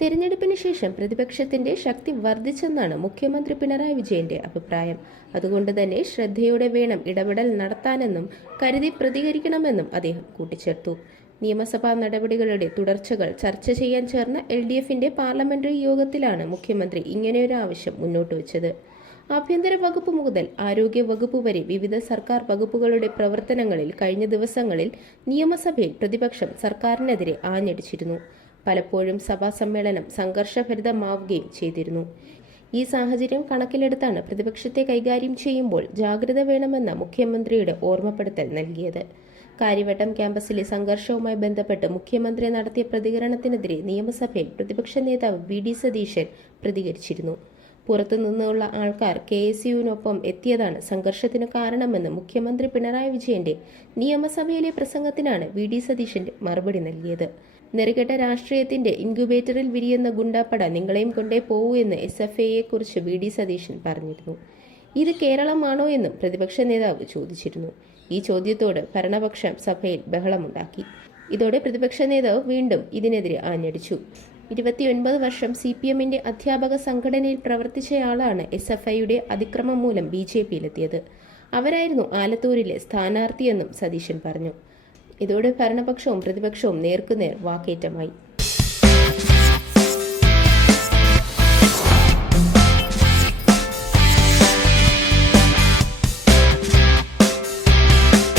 തെരഞ്ഞെടുപ്പിന് ശേഷം പ്രതിപക്ഷത്തിന്റെ ശക്തി വർദ്ധിച്ചെന്നാണ് മുഖ്യമന്ത്രി പിണറായി വിജയന്റെ അഭിപ്രായം. അതുകൊണ്ട് തന്നെ ശ്രദ്ധയോടെ വേണം ഇടപെടൽ നടത്താനെന്നും കരുതി പ്രതികരിക്കണമെന്നും അദ്ദേഹം കൂട്ടിച്ചേർത്തു. നിയമസഭാ നടപടികളുടെ തുടർച്ചകൾ ചർച്ച ചെയ്യാൻ ചേർന്ന എൽ ഡി എഫിന്റെ പാർലമെന്ററി യോഗത്തിലാണ് മുഖ്യമന്ത്രി ഇങ്ങനെയൊരു ആവശ്യം മുന്നോട്ട് വെച്ചത്. ആഭ്യന്തര വകുപ്പ് മുതൽ ആരോഗ്യ വകുപ്പ് വരെ വിവിധ സർക്കാർ വകുപ്പുകളുടെ പ്രവർത്തനങ്ങളിൽ കഴിഞ്ഞ ദിവസങ്ങളിൽ നിയമസഭയിൽ പ്രതിപക്ഷം സർക്കാരിനെതിരെ ആഞ്ഞടിച്ചിരുന്നു. പലപ്പോഴും സഭാ സമ്മേളനം സംഘർഷഭരിതമാവുകയും ചെയ്തിരുന്നു. ഈ സാഹചര്യം കണക്കിലെടുത്താണ് പ്രതിപക്ഷത്തെ കൈകാര്യം ചെയ്യുമ്പോൾ ജാഗ്രത വേണമെന്ന മുഖ്യമന്ത്രിയുടെ ഓർമ്മപ്പെടുത്തൽ നൽകിയത്. കാര്യവട്ടം ക്യാമ്പസിലെ സംഘർഷവുമായി ബന്ധപ്പെട്ട് മുഖ്യമന്ത്രി നടത്തിയ പ്രതികരണത്തിനെതിരെ നിയമസഭയിൽ പ്രതിപക്ഷ നേതാവ് വി. ഡി. സതീശൻ പ്രതികരിച്ചിരുന്നു. പുറത്തുനിന്നുള്ള ആൾക്കാർ കെ എസ് യുവിനൊപ്പം എത്തിയതാണ് സംഘർഷത്തിന് കാരണമെന്ന് മുഖ്യമന്ത്രി പിണറായി വിജയന്റെ നിയമസഭയിലെ പ്രസംഗത്തിനാണ് വി ഡി സതീശന്റെ മറുപടി നൽകിയത്. നെറുകെട്ട രാഷ്ട്രീയത്തിന്റെ ഇൻക്യുബേറ്ററിൽ വിരിയുന്ന ഗുണ്ടാപ്പട നിങ്ങളെയും കൊണ്ടേ പോവൂ എന്ന് എസ് എഫ് ഐയെ കുറിച്ച് വി ഡി സതീശൻ പറഞ്ഞിരുന്നു. ഇത് കേരളമാണോ എന്നും പ്രതിപക്ഷ നേതാവ് ചോദിച്ചിരുന്നു. ഈ ചോദ്യത്തോട് ഭരണപക്ഷം സഭയിൽ ബഹളമുണ്ടാക്കി. ഇതോടെ പ്രതിപക്ഷ നേതാവ് വീണ്ടും ഇതിനെതിരെ ആഞ്ഞടിച്ചു. ഇരുപത്തിയൊൻപത് വർഷം സി പി എമ്മിന്റെ അധ്യാപക സംഘടനയിൽ പ്രവർത്തിച്ചയാളാണ് എസ് എഫ് ഐയുടെ അതിക്രമം മൂലം ബി ജെ പിയിലെത്തിയത്. അവരായിരുന്നു ആലത്തൂരിലെ സ്ഥാനാർത്ഥിയെന്നും സതീശൻ പറഞ്ഞു. ഇതോടെ ഭരണപക്ഷവും പ്രതിപക്ഷവും നേർക്കുനേർ വാക്കേറ്റമായി.